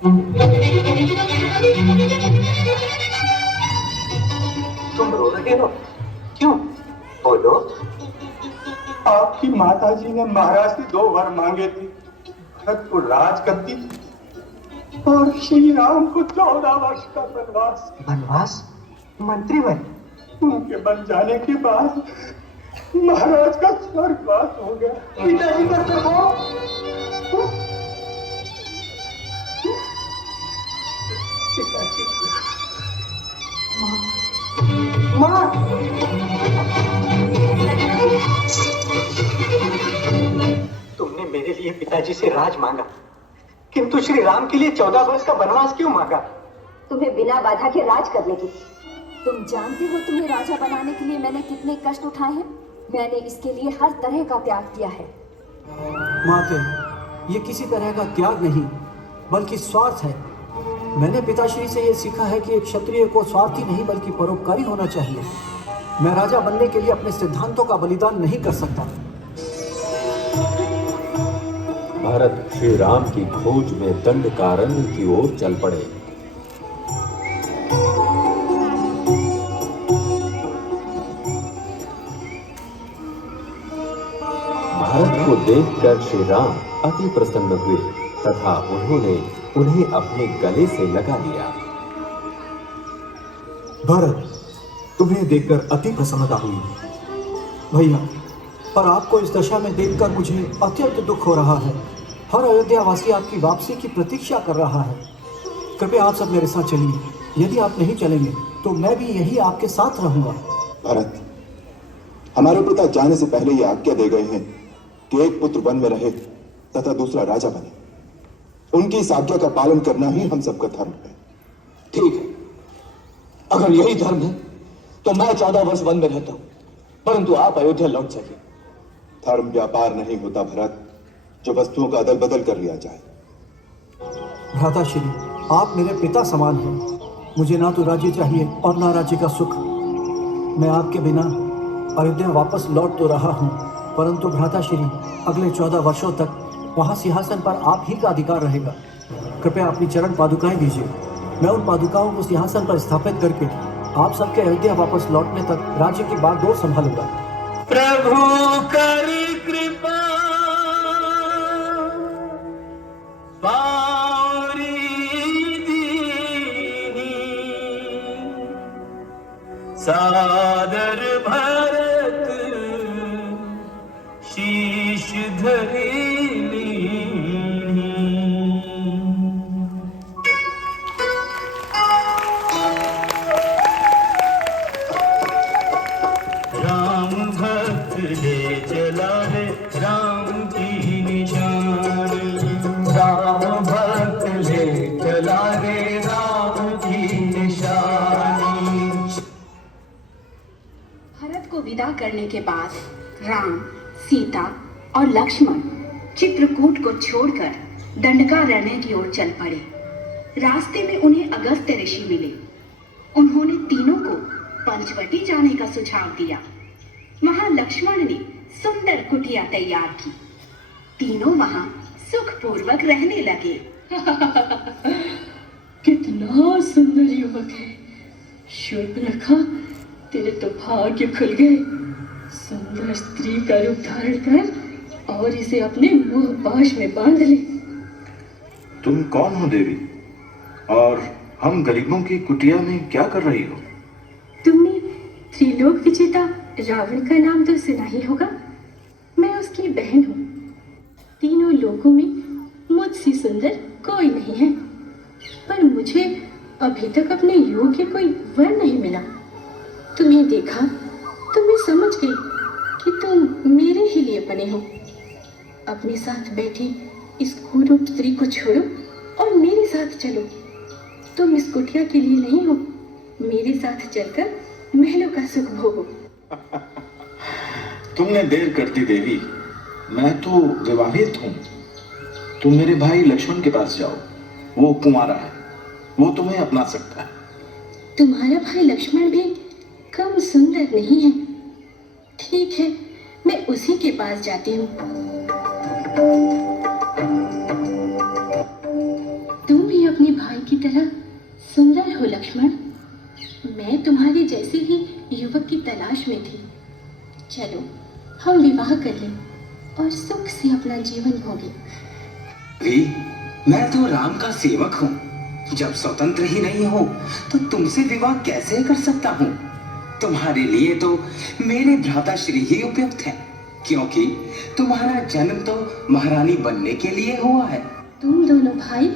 तुम रो रहे हो क्यों? बोलो। आपकी माताजी ने महाराज से 2 वर मांगे थे, भरत को राजगद्दी और श्री राम को 14 वर्ष का वनवास। वनवास? मंत्री वर? उनके बन जाने के बाद महाराज का स्वर्गवास हो गया। पिताजी का प्रभाव। पिताजी। माँ। तुमने मेरे लिए पिताजी से राज मांगा, किंतु श्री राम के लिए 14 वर्ष का वनवास क्यों मांगा? तुम्हें बिना बाधा के राज करने की। तुम जानते हो तुम्हें राजा बनाने के लिए मैंने कितने कष्ट उठाए हैं। मैंने इसके लिए हर तरह का त्याग किया है। माते, ये किसी तरह का त्याग नहीं बल्कि स्वार्थ है। मैंने पिताश्री से ये सीखा है कि एक क्षत्रिय को स्वार्थी नहीं बल्कि परोपकारी होना चाहिए। मैं राजा बनने के लिए अपने सिद्धांतों का बलिदान नहीं कर सकता। भरत श्री राम की खोज में दंडकारण्य की ओर चल पड़े। भरत को देखकर श्री राम अति प्रसन्न हुए तथा उन्होंने उन्हें अपने गले से लगा लिया। भरत, तुम्हें देखकर अति प्रसन्नता हुई भैया, पर आपको इस दशा में देखकर मुझे अत्यंत दुख हो रहा है। हर अयोध्यावासी आपकी वापसी की प्रतीक्षा कर रहा है। कृपया आप सब मेरे साथ चलिए। यदि आप नहीं चलेंगे तो मैं भी यही आपके साथ रहूंगा। भरत, हमारे पिता जाने से पहले ये आज्ञा दे गए हैं कि एक पुत्र वन में रहे तथा दूसरा राजा बने। उनकी इस आज्ञा का पालन करना ही हम सबका धर्म है। ठीक है, अगर यही धर्म है तो मैं 14 वर्ष वन में रहता हूं, परंतु आप अयोध्या लौट सके। धर्म व्यापार नहीं होता भरत, जो वस्तुओं का अदल बदल कर लिया जाए। भ्राताश्री, आप मेरे पिता समान हैं। मुझे ना तो राज्य चाहिए और ना राज्य का सुख। मैं आपके बिना अयोध्या वापस लौट तो रहा हूँ, परंतु भ्राताश्री, अगले 14 वर्षों तक वहाँ सिंहासन पर आप ही का अधिकार रहेगा। कृपया अपनी चरण पादुकाएं दीजिए। मैं उन पादुकाओं को सिंहासन पर स्थापित करके आप सबके अयोध्या वापस लौटने तक राज्य की बागडोर संभालूंगा। प्रभु कर कृपा पारी दीनी, सादर भरत शीश धरी। राम भक्त ले चला रे राम की निशानी, राम भक्त ले चला रे राम की निशानी। भरत को विदा करने के बाद राम, सीता और लक्ष्मण चित्रकूट को छोड़कर दंडकारण्य की ओर चल पड़े। रास्ते में उन्हें अगस्त्य ऋषि मिले। उन्होंने तीनों को पंचवटी जाने का सुझाव दिया। वहां लक्ष्मण ने सुंदर कुटिया तैयार की। तीनों वहां सुखपूर्वक रहने लगे। कितना सुंदर युवक है शूर्पणखा, तेरे तो भाग्य खुल गए। सुंदर स्त्री का रूप धारण कर और इसे अपने मुंह पाश में बांध ले। तुम कौन हो देवी, और हम गरीबों की कुटिया में क्या कर रही हो? तुमने त्रिलोक विजेता रावण का नाम तो सुना ही होगा। मैं उसकी बहन हूँ। तीनों लोकों में मुझसे सुंदर कोई नहीं है, पर मुझे अभी तक अपने योग्य कोई वर नहीं मिला। तुम्हें देखा तो मैं समझ गई कि तुम मेरे ही लिए बने हो। अपने साथ बैठी इस कुरूप स्त्री को छोड़ो और मेरे साथ चलो। तुम इस कुटिया के लिए नहीं हो, मेरे साथ चलकर महलों का सुख भोगो। तुमने देर कर दी देवी, मैं तो विवाहित हूँ। तुम मेरे भाई लक्ष्मण के पास जाओ, वो कुंवारा है, वो तुम्हें अपना सकता है। तुम्हारा भाई लक्ष्मण भी कम सुंदर नहीं है। ठीक है, मैं उसी के पास जाती हूँ। तुम भी अपने में थी। चलो हम विवाह कर लें और सुख से अपना जीवन भोगें। वी, मैं तो राम का सेवक हूँ। जब स्वतंत्र ही नहीं हो तो तुमसे विवाह कैसे कर सकता हूँ? तुम्हारे लिए तो मेरे भ्राताश्री ही उपयुक्त है, क्योंकि तुम्हारा जन्म तो महारानी बनने के लिए हुआ है। तुम दोनों भाई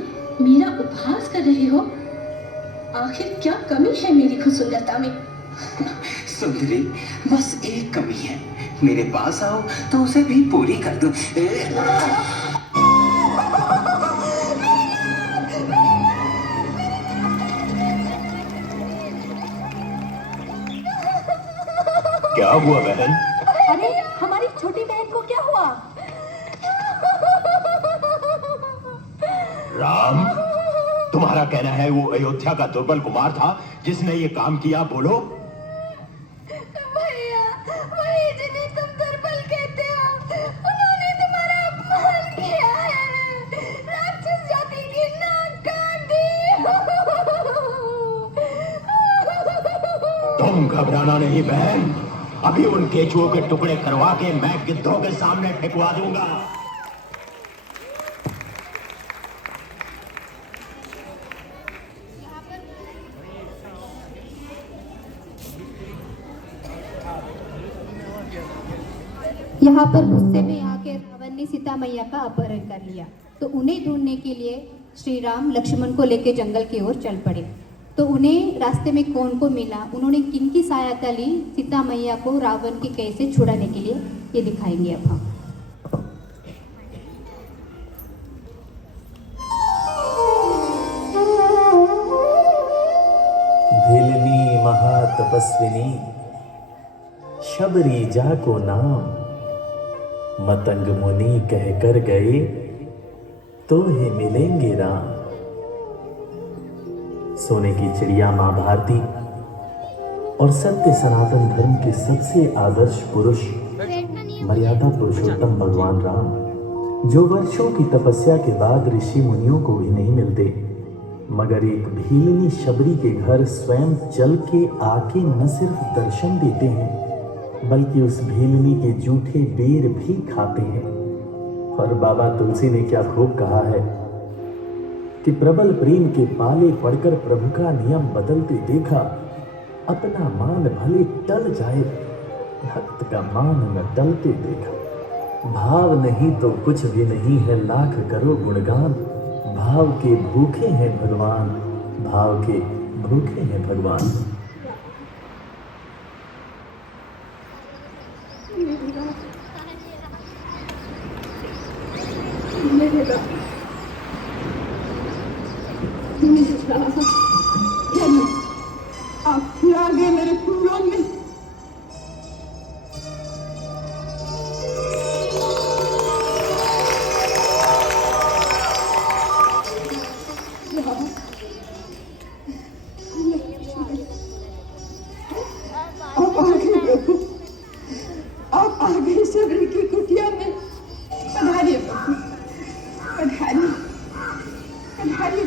मेरा उपहास कर रहे हो? आखिर क्या कमी है मेरी खूब सुंदरता में? सुंदरी, बस एक कमी है। मेरे पास आओ तो उसे भी पूरी कर दो। क्या हुआ बहन? अरे हमारी छोटी बहन को क्या हुआ? राम, तुम्हारा कहना है वो अयोध्या का दुर्बल कुमार था जिसने ये काम किया? बोलो। भैया, वही जिन्हें तुम दुर्बल कहते हो, उन्होंने तुम्हारा अपमान किया है। राक्षस जाति की नाक काट दी। तुम घबराना नहीं बहन, अभी उन केचुओं के टुकड़े करवा के मैं गिद्धों के सामने फेंकवा दूंगा। यहाँ पर गुस्से में आके रावण ने सीता मैया का अपहरण कर लिया, तो उन्हें ढूंढने के लिए श्री राम लक्ष्मण को लेकर जंगल की ओर चल पड़े। तो उन्हें रास्ते में कौन को मिला, उन्होंने किन की सहायता ली सीता मैया को रावण के कैद से छुड़ाने के लिए, ये दिखाएंगे अब हम। भिलनी महातपस्विनी शबरी जा को नाम, मतंग मुनि कह कर गए तो ही मिलेंगे राम। सोने की चिड़िया मां भारती और सत्य सनातन धर्म के सबसे आदर्श पुरुष मर्यादा पुरुषोत्तम भगवान राम, जो वर्षों की तपस्या के बाद ऋषि मुनियों को भी नहीं मिलते, मगर एक भीलनी शबरी के घर स्वयं चल के आके न सिर्फ दर्शन देते हैं बल्कि उस भीलनी के जूठे बेर भी खाते हैं। और बाबा तुलसी ने क्या खूब कहा है कि प्रबल प्रेम के पाले पड़कर प्रभु का नियम बदलते देखा, अपना मान भले टल जाए भक्त का मान न टलते देखा। भाव नहीं तो कुछ भी नहीं है, लाख करो गुणगान, भाव के भूखे हैं भगवान, भाव के भूखे हैं भगवान। आप फिर आ गए मेरे फूलों में। आप आ गए शबरी की कुटिया में। पधारिए प्रभु, पधारिए, पधारिए।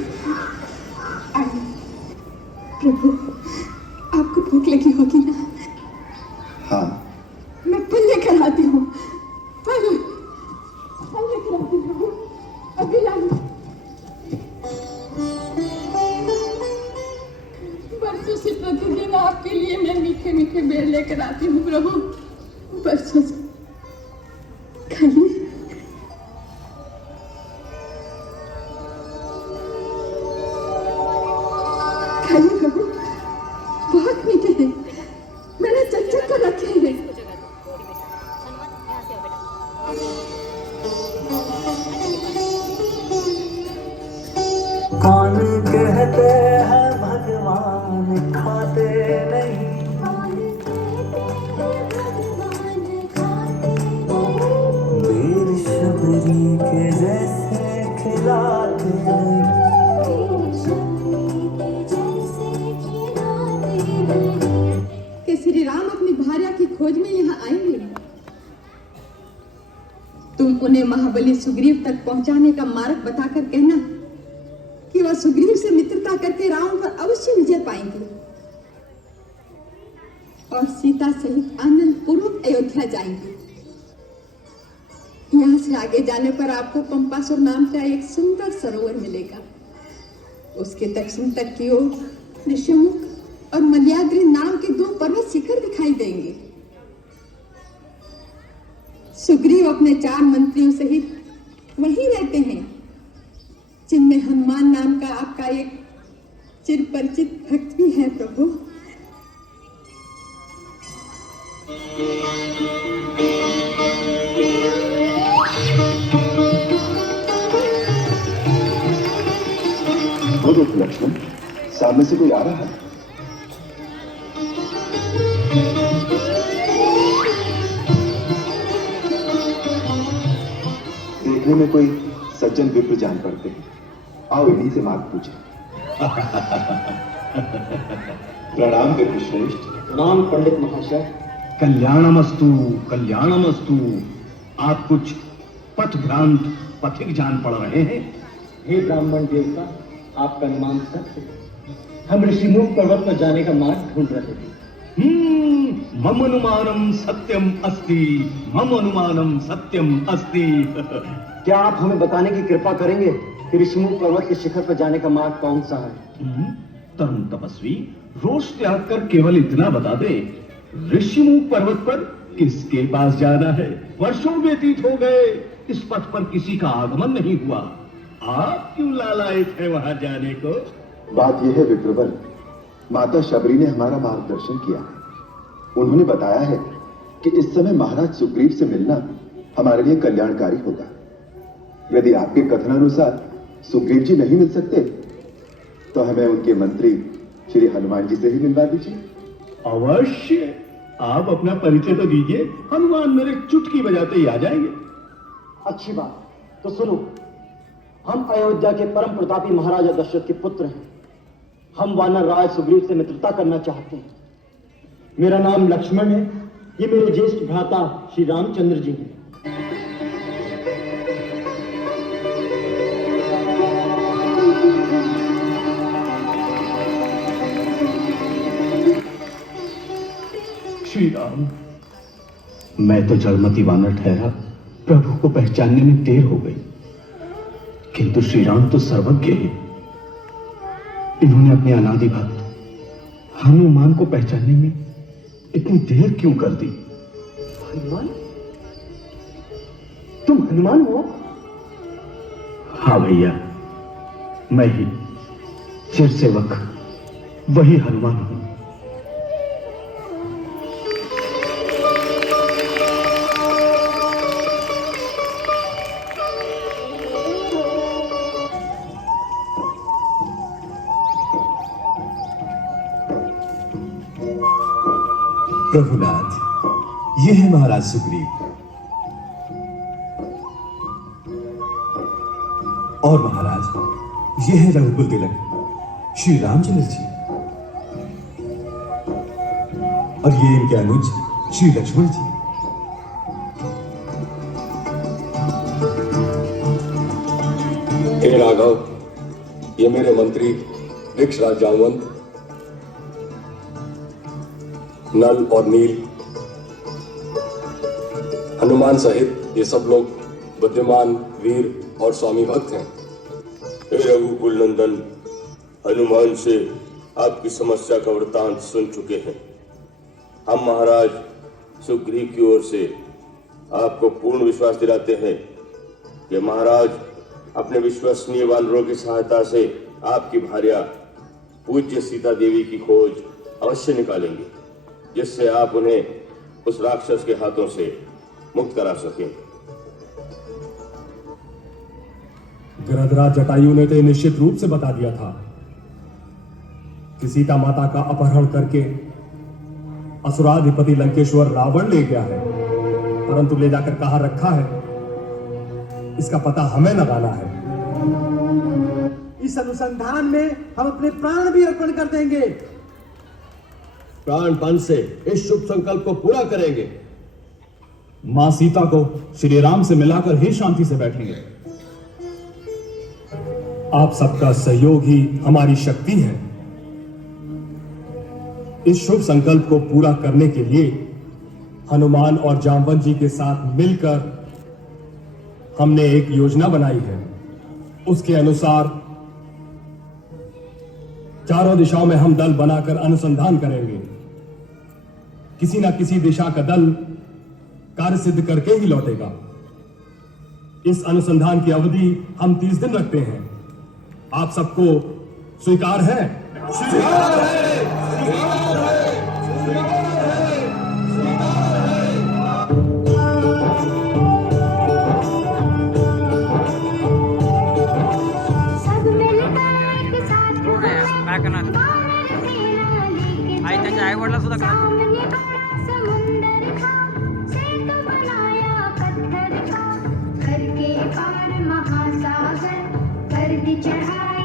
आइए प्रभु, आपको भूख लगी होगी ना? हाँ। मैं फल लेकर आती हूँ। फल लेकर आती हूँ, अभी लाइए। बरसों से प्रतिदिन आपके लिए मैं मीठे मीठे बेर लेकर आती हूँ प्रभु, बरसों से। खाइए। खाइए प्रभु, बहुत मीठे हैं, मैंने चख चख कर रखे हैं। कौन कहते हैं भगवान खाते नहीं, बेर शबरी के जैसे खिलाते कि श्री राम अपनी भार्या की खोज में यहाँ आएंगे। तुम उन्हें महाबली सुग्रीव तक पहुंचाने का मार्ग बताकर कहना कि वह सुग्रीव से मित्रता करके रावण पर अवश्य विजय पाएंगे। और सीता सहित आनंद पूर्वक अयोध्या जाएंगे। यहाँ से आगे जाने पर आपको पंपासुर नाम का एक सुंदर सरोवर मिलेगा। उसके दक्षिण तट की ओर ऋषिमुख और मलयाद्रि नाम के 2 पर्वत शिखर दिखाई देंगे। सुग्रीव अपने 4 मंत्रियों सहित वहीं रहते हैं, जिनमें हनुमान नाम का आपका एक चिरपरिचित भक्त भी है प्रभु। वो देखो लक्ष्मण, सामने से कोई आ रहा है। देखने में कोई सज्जन विप्र जान पड़ते हैं। आओ इन्हीं से मार्ग पूछे। प्रणाम विप्र श्रेष्ठ। प्रणाम पंडित महाशय। कल्याणमस्तु कल्याणमस्तु। आप कुछ पथभ्रांत पथिक जान पड़ रहे हैं। हे ब्राह्मण देवता, आपका अनुमान सत्य है। हम ऋषिमुख पर्वत पर जाने का मार्ग ढूंढ रहे थे। मम अनुमानम सत्यम अस्ति, मम अनुमानम सत्यम अस्ति। क्या आप हमें बताने की कृपा करेंगे कि ऋषिमुख पर्वत के शिखर पर जाने का मार्ग कौन सा है? तरुण तपस्वी, रोष त्याग कर केवल इतना बता दे, ऋषिमुख पर्वत पर किसके पास जाना है? वर्षों व्यतीत हो गए, इस पथ पर किसी का आगमन नहीं हुआ। आप क्यों लालायित है वहां जाने को? बात यह है विप्रवर, माता शबरी ने हमारा मार्गदर्शन किया है। उन्होंने बताया है कि इस समय महाराज सुग्रीव से मिलना हमारे लिए कल्याणकारी होगा। यदि आपके कथनानुसार सुग्रीव जी नहीं मिल सकते, तो हमें उनके मंत्री श्री हनुमान जी से ही मिलवा दीजिए। अवश्य, आप अपना परिचय तो दीजिए। हनुमान मेरे चुटकी बजाते ही आ जाएंगे। अच्छी बात, तो सुनो। हम अयोध्या के परम प्रतापी महाराजा दशरथ के पुत्र हैं। हम वानर राज सुग्रीव से मित्रता करना चाहते हैं। मेरा नाम लक्ष्मण है। ये मेरे ज्येष्ठ भ्राता श्री रामचंद्र जी हैं। श्री राम, मैं तो जलमती वानर ठहरा, प्रभु को पहचानने में देर हो गई, किंतु श्री राम तो सर्वज्ञ हैं। इन्होंने अपने अनादि भक्त हनुमान को पहचानने में इतनी देर क्यों कर दी? हनुमान? तुम हनुमान हो? हाँ भैया, मैं ही चिर सेवक वही हनुमान हूं। प्रभुनाथ, ये है महाराज सुग्रीव और महाराज ये है रघुकुल तिलक श्री रामचंद्र जी, और ये इनके अनुज श्री लक्ष्मण जी। हे राघव, ये मेरे मंत्री वृक्षराज जामवंत, नल और नील, हनुमान सहित ये सब लोग बुद्धिमान, वीर और स्वामी भक्त हैं। हे रघुकुल नंदन, हनुमान से आपकी समस्या का वृत्तांत सुन चुके हैं। हम महाराज सुग्रीव की ओर से आपको पूर्ण विश्वास दिलाते हैं कि महाराज अपने विश्वसनीय वानरों की सहायता से आपकी भार्या पूज्य सीता देवी की खोज अवश्य निकालेंगे, जिससे आप उन्हें उस राक्षस के हाथों से मुक्त करा सकें। गृहराज जटायु ने तो निश्चित रूप से बता दिया था कि सीता माता का अपहरण करके असुराधिपति लंकेश्वर रावण ले गया है, परंतु ले जाकर कहां रखा है इसका पता हमें लगाना है। इस अनुसंधान में हम अपने प्राण भी अर्पण कर देंगे। प्राणपण से इस शुभ संकल्प को पूरा करेंगे। मां सीता को श्री राम से मिलाकर ही शांति से बैठेंगे। आप सबका सहयोग ही हमारी शक्ति है। इस शुभ संकल्प को पूरा करने के लिए हनुमान और जामवंत जी के साथ मिलकर हमने एक योजना बनाई है। उसके अनुसार चारों दिशाओं में हम दल बनाकर अनुसंधान करेंगे। किसी ना किसी दिशा का दल कार्य सिद्ध करके ही लौटेगा। इस अनुसंधान की अवधि हम 30 दिन रखते हैं। आप सबको स्वीकार है? स्वीकार है। आई वडला सुद्धा करके पार महासागर कर दी चढ़ा